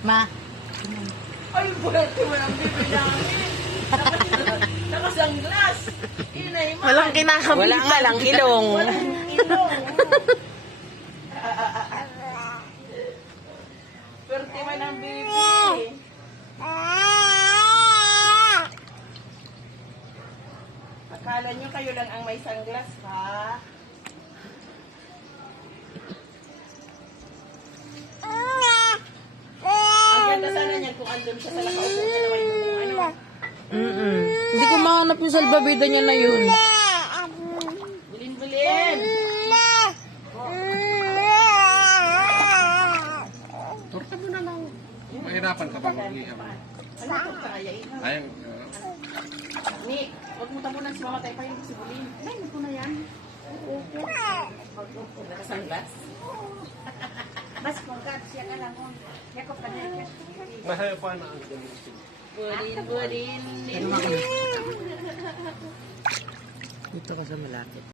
Ma. Ay, buwerte mo lang bibilangin. Nakasanglas. Inay mo. Walang kinakabitan. Wala nga lang ilong. Walang ilong. Swerte mo ng baby. Akala nyo kayo lang ang may sunglass, ha? Ang ganda sana niyan kung andun siya sa nakaupo niya naman yung ano. Hindi ko mahanap yung salbabida niya na yun. Bilin-bilin. Turka mo na lang. Mahirapan ka ba mag-iam? Ano ito kaya? Ayang, Ni, huwag mo tapunan si mamatay pa yung si Bulin. Ay, hindi ko na yan. Nakasanglas. Mas kung ka, siya ka lang kung yakop ka na. mahal pa na ang ganun. Bulin. Dito ka sa malapit.